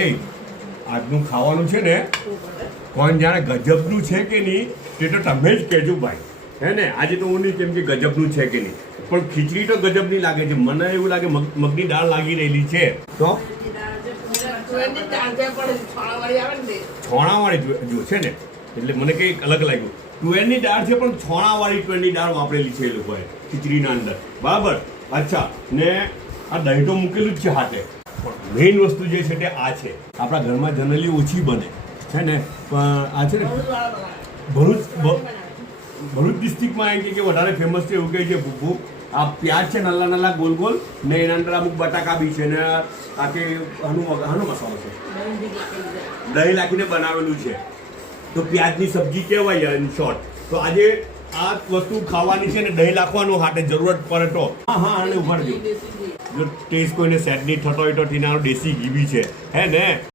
એ આજનું ખાવાનું છે ને કોણ જાણે ગજબનું છે કે નહીં તે તો તમે જ કહેજો ભાઈ. હે ને આજે તો હું નહીં કેમ કે ગજબનું છે કે નહીં, પણ ખીચડી તો ગજબની લાગે છે. મને એવું લાગે મગની દાળ લાગી રહેલી છે. તો છોણાવાળી જો છે ને એટલે મને કંઈક અલગ લાગ્યું. તુવેરની દાળ છે પણ છોણાવાળી તુવેરની દાળ વાપરેલી છે એ લોકોએ ખીચડીના અંદર. બરાબર. અચ્છા, ને આ દહીં તો મૂકેલું જ છે હાથે. પણ મેઇન વસ્તુ જે છે તે આ છે. આપણા ઘરમાં જનરલી ઓછી બને છે ને, પણ આ છે ને ભરૂચ ડિસ્ટ્રિક્ટમાં એમ કે વધારે ફેમસ છે એવું કહે છે. ભૂભુ આ પ્યાજ છે નાના નાના ગોલ ગોલ, ને એના અંદર અમુક બટાકા બી છે, ને આખી આનો મસાલો છે, દહીં નાખીને બનાવેલું છે. તો પ્યાજની સબ્જી કહેવાય ઇન શોર્ટ. તો આજે આ વસ્તુ ખાવાની છે ને દહીં નાખવાનું હાથે જરૂરત પડે તો. હા અને ઉભા રહેજો. જો ટેસ્ટ કોઈને સેટ નહીં થતો હોય તો ટીનાનો દેશી ઘી બી છે, હે ને.